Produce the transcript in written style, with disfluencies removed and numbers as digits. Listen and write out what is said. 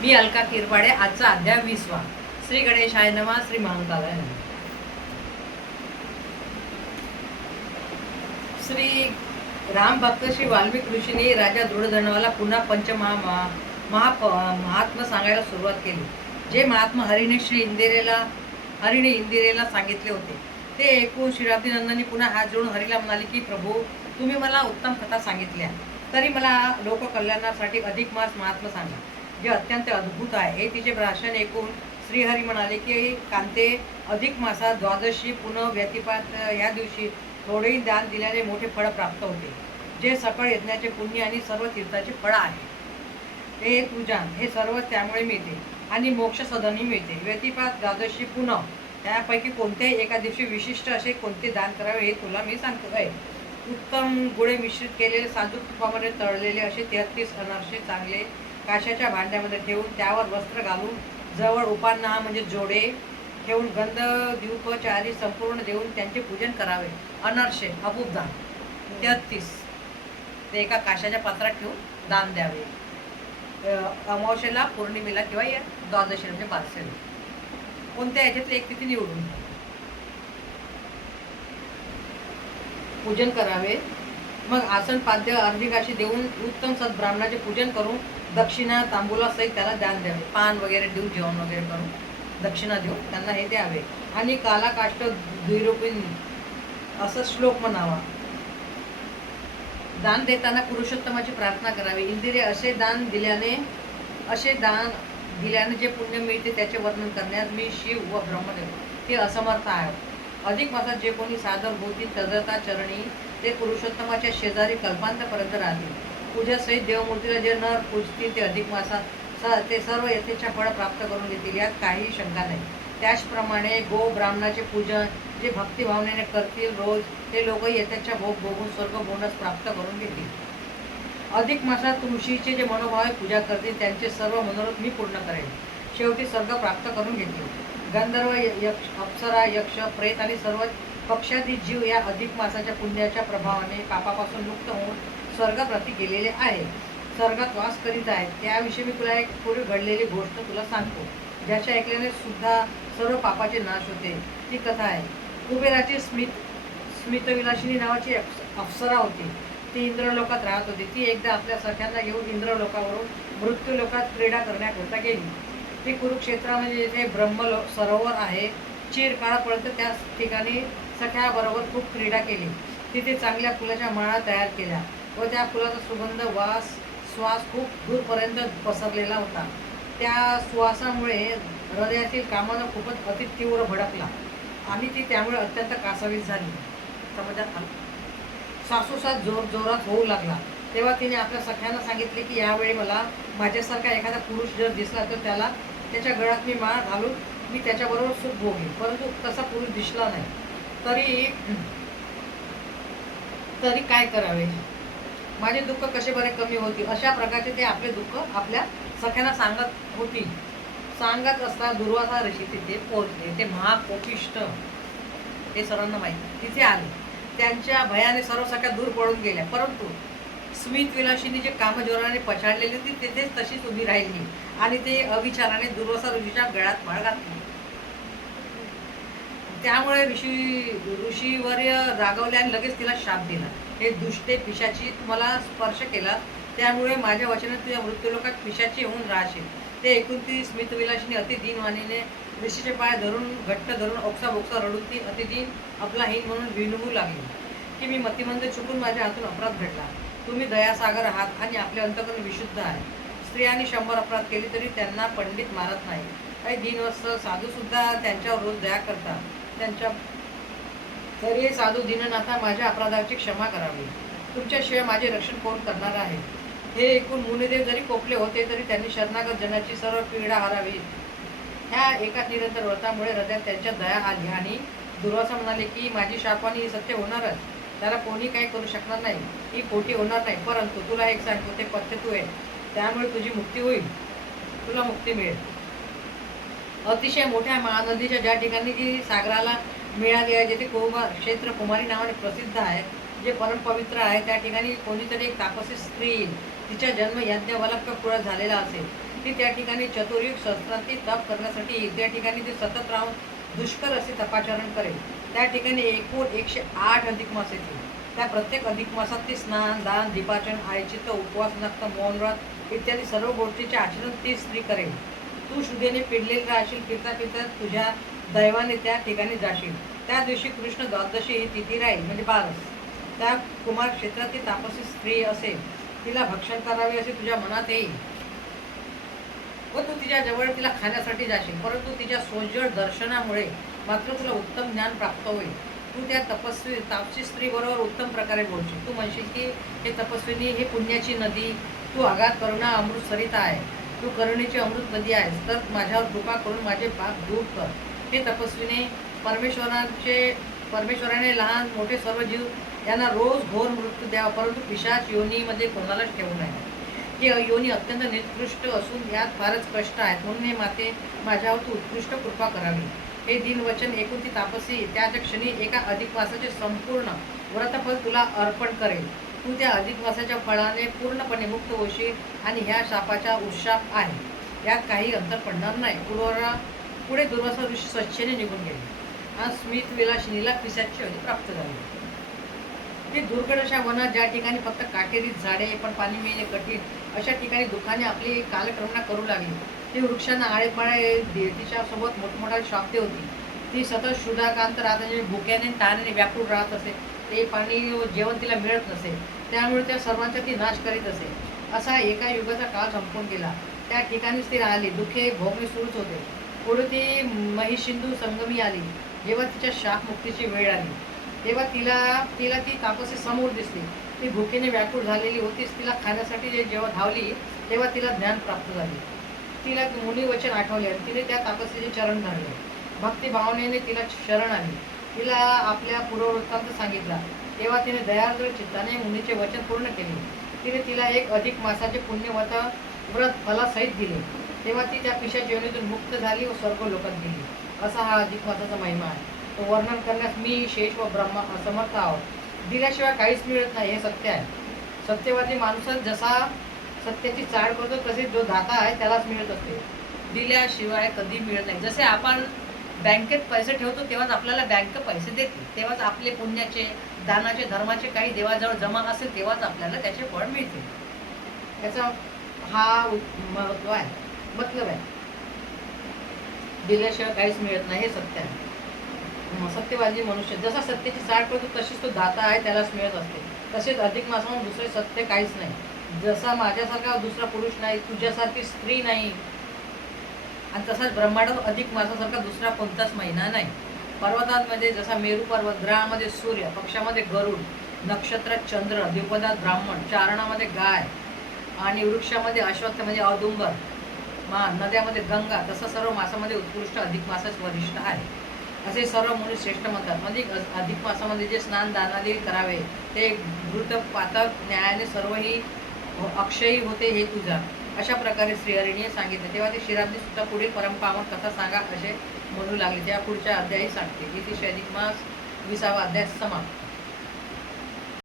मी अलका किरवाडे. आजचा अध्याय 20वा. श्री गणेशाय नमः. श्री महाकालाय नमः. श्री राम भक्त श्री वाल्मिक ऋषीने राजा दुर्योधनाला पुन्हा महात्मा सांगायला सुरुवात केली. जे महात्मा हरीने इंदिरेला सांगितले होते ते ऐकून श्रीरामनंदनी पुन्हा हात जोडून हरीला म्हणाले की प्रभू, तुम्ही मला उत्तम कथा सांगितल्या, तरी मला लोककल्याणासाठी अधिक मास महात्मा सांगा, जे अत्यंत अद्भुत आहे. हे तिचे भाषण ऐकून श्रीहरी म्हणाले की कांते, अधिक मासात द्वादशी पुन्हा व्यतिपात या दिवशी थोडेही दान दिल्याने मोठे फळ प्राप्त होते, जे सकळ यज्ञाचे पुण्य आणि सर्व तीर्थाचे फळ आहे. हे पूजा हे सर्व त्यामुळे मिळते आणि मोक्ष सदनी मिळते. व्यतिपात, द्वादशी, पुन्हा त्यापैकी कोणत्याही एका दिवशी विशिष्ट असे कोणते दान करावे हे तुला मी सांगतो आहे. उत्तम गुळे मिश्रित केलेले साजूक तुपामध्ये तळलेले असे 33 अनारसे चांगले काशाच्या भांड्यामध्ये ठेवून त्यावर वस्त्र घालून जवळ उपान्ना म्हणजे जोडे ठेवून गंध द्वीपचारी संपूर्ण देऊन त्यांचे पूजन करावे. अनर्षे अपूप दान 33 ते एका काशाच्या पात्रात ठेवून दान द्यावे. अमावस्येला, पौर्णिमेला किंवा या द्वादशीला म्हणजे बारसेला कोणत्या याच्यातले एक तिथे निवडून पूजन करावे. मग आसन पाद्य अर्धी काशी देऊन उत्तम सद्ब्राह्मणाचे पूजन करून दक्षिणा तांबूलासहित त्याला दान द्यावे. पान वगैरे देऊन जेवण वगैरे करून दक्षिणा देऊन त्यांना हे द्यावे. आणि काला काष्ट द्विरूपिणी असं श्लोक म्हणावा. दान देताना पुरुषोत्तमाची प्रार्थना करावी. इंदिरे असे दान दिल्याने जे पुण्य मिळते त्याचे वर्णन करण्यास मी शिव व ब्रह्मदेव हे असमर्थ आहे. अधिक मासात जे कोणी सादर होतील तदता चरणी ते पुरुषोत्तमाच्या शेजारी कल्पांतापर्यंत राहतील. पूजासहित देवमूर्तीला जे नर पूजतील ते अधिक मासात ते सर्व यथेच्छा फळ प्राप्त करून घेतील, यात काही शंका नाही. त्याचप्रमाणे गो ब्राह्मणाचे पूजन जे भक्तिभावनेने करतील रोज ते लोकही यथेच्छा भोग भोगून स्वर्ग बोनस प्राप्त करून घेतील. अधिक मासात ऋषीचे जे मनोभावे पूजा करतील त्यांचे सर्व मनोरथ मी पूर्ण करेन. शेवटी स्वर्ग प्राप्त करून घेतील. गंधर्व, अप्सरा, यक्ष, प्रेत आणि सर्व पक्षादी जीव या अधिक मासाच्या पुण्याच्या प्रभावाने पापापासून मुक्त होऊन स्वर्गप्रती गेलेले आहे, स्वर्गात वास करीत आहेत. त्याविषयी मी तुला एक पूर्वी घडलेली गोष्ट तुला सांगतो, ज्याच्या ऐकल्याने सुद्धा सर्व पापाचे नाश होते. ती कथा आहे. कुबेराची स्मितविलासिनी नावाची अप्सरा होती. ती इंद्रलोकात राहत होती. ती एकदा आपल्या सख्यांना घेऊन इंद्रलोकावरून मृत्यूलोकात क्रीडा करण्याकरता गेली. ती कुरुक्षेत्रामध्ये जिथे सरोवर आहे चिरकाळापर्यंत त्या ठिकाणी सख्याबरोबर खूप क्रीडा केली. तिथे चांगल्या फुलाच्या माळा तयार केल्या व त्या फुलाचा सुगंध श्वास खूप दूरपर्यंत पसरलेला होता. त्या सुवासामुळे हृदयातील कामाला खूपच अति तीव्र भडकला आणि ती त्यामुळे अत्यंत कासावीस झाली. समजत आलं. सासूसात जोरात होऊ लागला. तेव्हा तिने आपल्या सख्यांना सांगितले की यावेळी मला माझ्यासारखा एखादा पुरुष जर दिसला तर त्याच्या गळ्यात मी माळ घालून मी त्याच्याबरोबर सुख भोगेन. परंतु तसा पुरुष दिसला नाही. तरी काय करावे? माझे दुःख कसे बरे कमी होतील? अशा प्रकारचे ते आपले दुःख आपल्या सख्यांना सांगत असता दुर्वासा ऋषी तिथे पोहोचले. ते महाकोपिष्ट हे सर्वांना माहिती तिथे आले. त्यांच्या भयाने सर्व सख्या दूर पळून गेल्या. परंतु स्मित विलासिनी जे कामजोराने पछाडलेली होती तेथेच तशीच उभी राहिली आणि ते अविचाराने दुर्वासा ऋषीच्या गळ्यात माळ घातली. त्यामुळे ऋषीवर्य रागवले आणि लगेच तिला शाप दिला. हे दुष्टे पिशाची, तुम्हाला स्पर्श केला त्यामुळे माझ्या वचनात तुझ्या मृत्यूलोकात पिशाची होऊन राहशील. ते ऐकून ती स्मितविलासिनी अति दीनवाणीने ऋषीचे पाय घट्ट धरून ओक्साबोक्सा रडून ती अतिदीन आपला हीन म्हणून विनवू लागली की मी मतिमंद चुकून माझ्या हातून अपराध घडला. तुम्ही दयासागर आहात आणि आपले अंतःकरण विशुद्ध आहे. स्त्रियांनी 100 अपराध केले तरी त्यांना पंडित मारत नाही. काही दीनवत्सल साधू सुद्धा त्यांच्यावर रोज दया करतात. तरी साधू दीननाथा माझ्या अपराधाची क्षमा करावी. तुमच्याशिवाय माझे रक्षण कोण करणार आहे? हे ऐकून मुनिदेव जरी कोपले होते तरी त्यांनी शरणागत जनाची सर्व पीडा हरावी ह्या एका निरंतर व्रतामुळे हृदयात त्यांच्या दया आली आणि दुर्वासा म्हणाले की माझी शापाने ही सत्य होणारच, त्याला कोणी काही करू शकणार नाही, ही खोटी होणार नाही. परंतु तुला एक सांगतो, ते पथ्य तू आहे, त्यामुळे तुझी मुक्ती होईल, तुला मुक्ती मिळेल. अतिशय मोठ्या महानदीच्या ज्या ठिकाणी जी सागराला मिळाली आहे, जेथे क्षेत्र कुमारी नावाने प्रसिद्ध आहे, जे परमपवित्र आहे, त्या ठिकाणी कोणीतरी एक तापसी स्त्री येईल. तिचा जन्म यज्ञवल्क्य कुळात झालेला असेल. ती त्या ठिकाणी चतुर्युग सहस्त्रांती तप करण्यासाठी त्या ठिकाणी ती सतत राहून दुष्कर असे तपाचरण करेल. त्या ठिकाणी एकूण 108 अधिक मास येतील. त्या प्रत्येक अधिक मासात ती स्नान, दान, दीपाचन, आयचित्त, उपवास, नक्त, मौनव्रत इत्यादी सर्व गोष्टीचे आचरण ती स्त्री करेल. तू शुद्धेने पिडलेली राहशील. फिरता फिरता तुझ्या दैवाने त्या ठिकाणी जाशील. त्या दिवशी कृष्ण द्वादशी ही तिथी राहील, म्हणजे 12. त्या कुमार क्षेत्रात ती तापसी स्त्री असेल. तिला भक्षण करावे असे तुझ्या मनात येईल व तू तिच्या जवळ तिला खाण्यासाठी जाशील. परंतु तिच्या सोज्वळ दर्शनामुळे मात्र तुला उत्तम ज्ञान प्राप्त होईल. तू त्या तापसी स्त्री बरोबर उत्तम प्रकारे बोलशील. तू म्हणशील की हे तपस्विनी, हे पुण्याची नदी, तू अगाध करुणा अमृत सरिता आहे, तू करुणेची अमृत नदी आहेस, तर माझ्यावर कृपा करून माझे पाप दूर कर. हे तपस्विने, परमेश्वराने लहान मोठे सर्व जीव यांना रोज घोर मृत्यू द्यावा, परंतु पिशाच योनीमध्ये कोणालाच ठेवू नये. ही योनी अत्यंत निकृष्ट असून यात फारच कष्ट आहेत. म्हणून हे माते, माझ्यावर तू उत्कृष्ट कृपा करावी. हे दिनवचन ऐकून ती तापसी त्याच क्षणी एका अधिक मासाचे संपूर्ण व्रतफल तुला अर्पण करेल. तू त्या अधिक मासाच्या फळाने पूर्णपणे मुक्त होशील आणि ह्या शापाचा उशाप आहे, यात काही अंतर पडणार नाही. पुढे दुर्वासा ऋषी स्वच्छेने निघून गेले आणि स्मित विलासिनीला पिशाची अवधी प्राप्त झाली. ती दुर्गड अशा वनात, ज्या ठिकाणी फक्त काटेरी झाडे पण पाणी मिळणे कठीण, अशा ठिकाणी दुःखाने आपली कालक्रमणा करू लागली. ती वृक्षांना आळेपाळे तिच्या सोबत मोठमोठ्या शाब्दे होती. ती सतत शुद्धाकांत राहत, म्हणजे भुक्याने ताण्याने व्याकुळ राहत असे. ते पाणी जेवण तिला मिळत नसे, त्यामुळे त्या सर्वांचा ती नाश करीत असे. असा एका युगाचा काळ संपून गेला. त्या ठिकाणीच ती राहिली. दुःखे भोगणे सुरूच होते. पुढे ती महिषिंदू संगमी आली. जेव्हा तिच्या शापमुक्तीची वेळ आली तेव्हा तिला ती तापसी समोर दिसली. ती भुकेने व्याकुळ झालेली होतीच. तिला खाण्यासाठी जेव्हा धावली तेव्हा तिला ज्ञान प्राप्त झाले. तिला मुनिवचन आठवले आणि तिने त्या तापसीचे चरण धरले. भक्तिभावनेने तिला शरण आली. तिला आपल्या पूर्ववृत्तांत सांगितला. तेव्हा तिने दयार्द्र चित्ताने मुनीचे वचन पूर्ण केले. तिला एक अधिक मासाचे व्रत फलासहित दिले. तेव्हा ती त्या पिशाच्या योनीतून मुक्त झाली व स्वर्ग लोकात गेली. असा हा अधिक मासाचा महिमा आहे. तो वर्णन करण्यास मी, शेष व ब्रह्मा असमर्थ आहोत. दिल्याशिवाय काहीच मिळत नाही, हे सत्य आहे. सत्यवादी माणूसच जसा सत्याची चाड करतो, तसेच जो दाता आहे त्यालाच मिळत असते. दिल्याशिवाय कधी मिळत नाही. जसे आपण बँकेत पैसे ठेवतो तेव्हाच आपल्याला बँक पैसे देते, तेव्हाच आपले पुण्याचे, दानाचे, धर्माचे काही देवाजवळ जमा असेल तेव्हाच आपल्याला त्याचे फळ मिळते. याचा हा महत्व आहे, मतलब आहे. दिल्याशिवाय काहीच मिळत नाही, हे सत्य आहे. सत्यवादी मनुष्य जसा सत्याची चाड करतो तशीच तो दाता आहे त्यालाच मिळत असते. तसेच अधिक मासाहून दुसरे सत्य काहीच नाही. जसा माझ्यासारखा दुसरा पुरुष नाही, तुझ्यासारखी स्त्री नाही, आणि तसाच ब्रह्मांडात अधिक मासासारखा दुसरा कोणताच महिना नाही. पर्वतांमध्ये जसा मेरू पर्वत, ग्रहामध्ये सूर्य, पक्षामध्ये गरुड, नक्षत्रात चंद्र, द्विपदात ब्राह्मण, चारणामध्ये गाय आणि वृक्षामध्ये अश्वत्थ म्हणजे औदुंबर, नद्यामध्ये गंगा, तसं सर्व मासामध्ये उत्कृष्ट अधिक मासच वरिष्ठ आहे असे सर्व मुनी श्रेष्ठ म्हणतात. म्हणजे अधिक मासामध्ये जे स्नान दानादी करावे ते वृद्ध पातक न्यायाने सर्वही अक्षयी होते, हे तुझा. अशा प्रकारे श्रीहरीने सांगितले. तेव्हा ते शिराब्दी सुद्धा पुढील परंपावर कथा सांगा असे म्हणू लागले. त्या पुढच्या अध्यायी सांगते. इथे अधिक मास 20वा अध्याय समाप्त.